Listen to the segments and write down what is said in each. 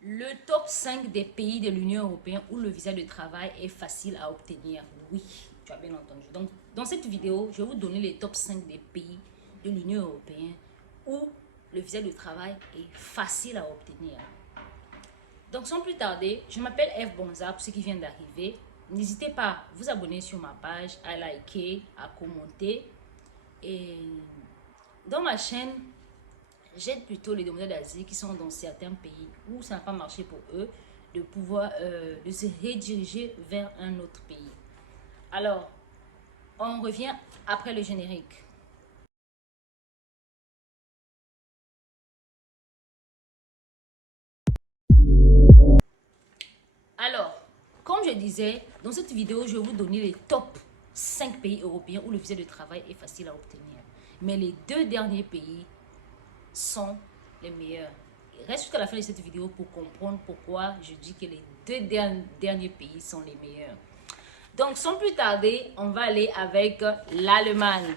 Le top 5 des pays de l'Union européenne où le visa de travail est facile à obtenir. Oui, tu as bien entendu. Donc, dans cette vidéo, je vais vous donner les top 5 des pays de l'Union européenne où le visa de travail est facile à obtenir. Donc, sans plus tarder, je m'appelle F. Bonza pour ceux qui viennent d'arriver. N'hésitez pas à vous abonner sur ma page, à liker, à commenter. Et dans ma chaîne, j'aide plutôt les demandeurs d'asile qui sont dans certains pays où ça n'a pas marché pour eux de pouvoir de se rediriger vers un autre pays. Alors, on revient après le générique. Alors, comme je disais, dans cette vidéo, je vais vous donner les top 5 pays européens où le visa de travail est facile à obtenir. Mais les deux derniers pays sont les meilleurs. Reste jusqu'à la fin de cette vidéo pour comprendre pourquoi je dis que les deux derniers pays sont les meilleurs. Donc, sans plus tarder, on va aller avec l'Allemagne.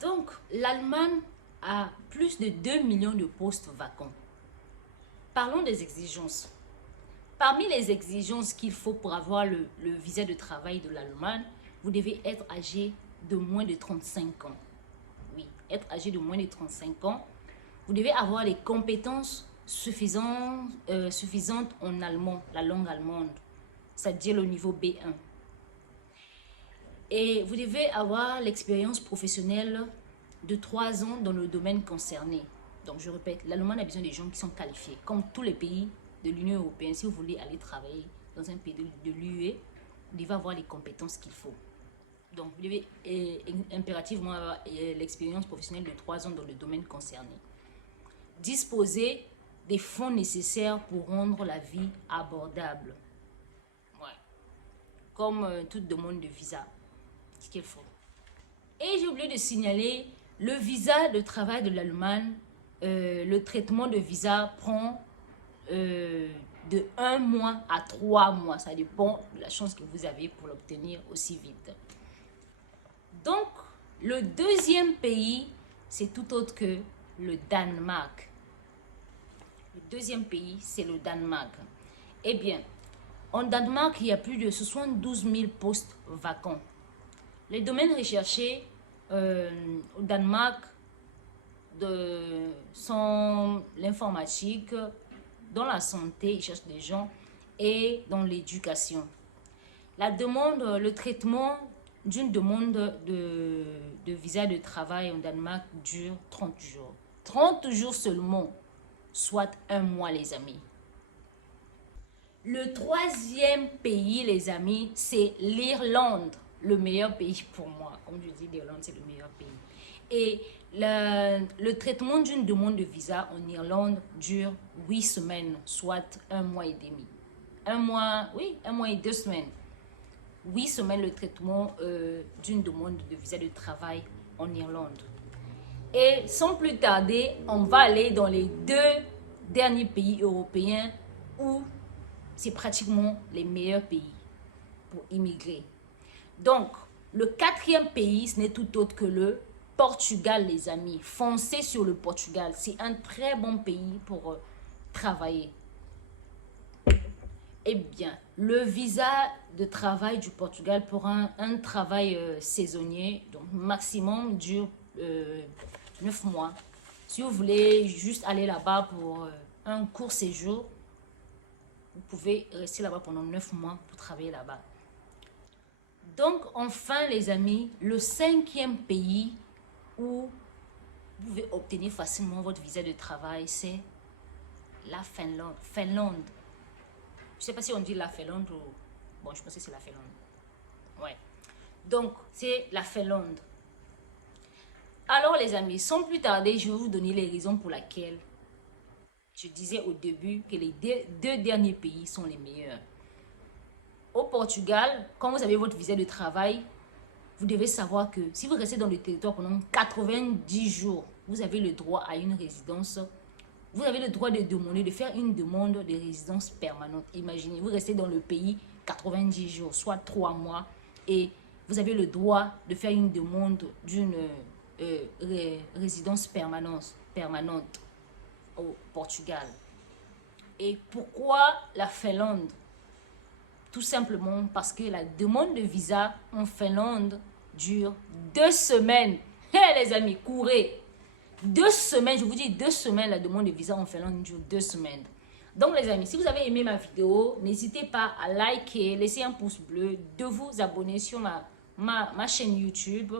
Donc, l'Allemagne a plus de 2 millions de postes vacants. Parlons des exigences. Parmi les exigences qu'il faut pour avoir le visa de travail de l'Allemagne, vous devez être âgé de moins de 35 ans. Oui, être âgé de moins de 35 ans. Vous devez avoir les compétences suffisantes en allemand, la langue allemande, c'est-à-dire le niveau B1. Et vous devez avoir l'expérience professionnelle de 3 ans dans le domaine concerné. Donc, je répète, l'Allemagne a besoin des gens qui sont qualifiés. Comme tous les pays de l'Union européenne, si vous voulez aller travailler dans un pays de l'UE, vous devez avoir les compétences qu'il faut. Donc, vous devez impérativement avoir l'expérience professionnelle de 3 ans dans le domaine concerné. Disposer des fonds nécessaires pour rendre la vie abordable. Ouais. Comme toute demande de visa. Ce qu'il faut. Et j'ai oublié de signaler le visa de travail de l'Allemagne. Le traitement de visa prend de 1 mois à 3 mois. Ça dépend de la chance que vous avez pour l'obtenir aussi vite. Donc, le deuxième pays, c'est tout autre que le Danemark. Le deuxième pays, c'est le Danemark. Eh bien, en Danemark, il y a plus de 72 000 postes vacants. Les domaines recherchés au Danemark sont l'informatique, dans la santé, ils cherchent des gens, et dans l'éducation. La demande, le traitement d'une demande de visa de travail en Danemark dure 30 jours. 30 jours seulement, soit 1 mois, les amis. Le troisième pays, les amis, c'est l'Irlande. Le meilleur pays pour moi. Comme je dis, l'Irlande, c'est le meilleur pays. Et le traitement d'une demande de visa en Irlande dure 8 semaines, soit 1 mois et demi. 1 mois, oui, 1 mois et 2 semaines. 8 semaines le traitement d'une demande de visa de travail en Irlande. Et sans plus tarder, on va aller dans les deux derniers pays européens où c'est pratiquement les meilleurs pays pour immigrer. Donc, le quatrième pays, ce n'est tout autre que le Portugal, les amis. Foncez sur le Portugal. C'est un très bon pays pour travailler. Eh bien, le visa de travail du Portugal pour un travail saisonnier, donc maximum dure 9 mois. Si vous voulez juste aller là-bas pour un court séjour, vous pouvez rester là-bas pendant 9 mois pour travailler là-bas. Donc, enfin, les amis, le cinquième pays où vous pouvez obtenir facilement votre visa de travail, c'est la Finlande. Finlande. Je ne sais pas si on dit la Finlande ou... Bon, je pense que c'est la Finlande. Ouais. Donc, c'est la Finlande. Alors, les amis, sans plus tarder, je vais vous donner les raisons pour lesquelles je disais au début que les deux derniers pays sont les meilleurs. Au Portugal, quand vous avez votre visa de travail, vous devez savoir que si vous restez dans le territoire pendant 90 jours, vous avez le droit à une résidence. Vous avez le droit de demander, de faire une demande de résidence permanente. Imaginez, vous restez dans le pays 90 jours, soit 3 mois, et vous avez le droit de faire une demande d'une résidence permanente au Portugal. Et pourquoi la Finlande? Tout simplement parce que la demande de visa en Finlande dure 2 semaines. Hé les amis, courez! 2 semaines, je vous dis 2 semaines, la demande de visa en Finlande dure 2 semaines. Donc les amis, si vous avez aimé ma vidéo, n'hésitez pas à liker, laisser un pouce bleu, de vous abonner sur ma chaîne YouTube.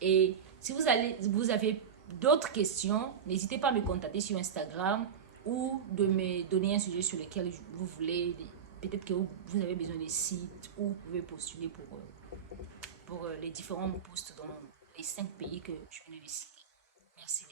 Et si vous avez d'autres questions, n'hésitez pas à me contacter sur Instagram ou de me donner un sujet sur lequel vous voulez. Peut-être que vous avez besoin de sites où vous pouvez postuler pour les différents postes dans les 5 pays que je viens de citer. Merci.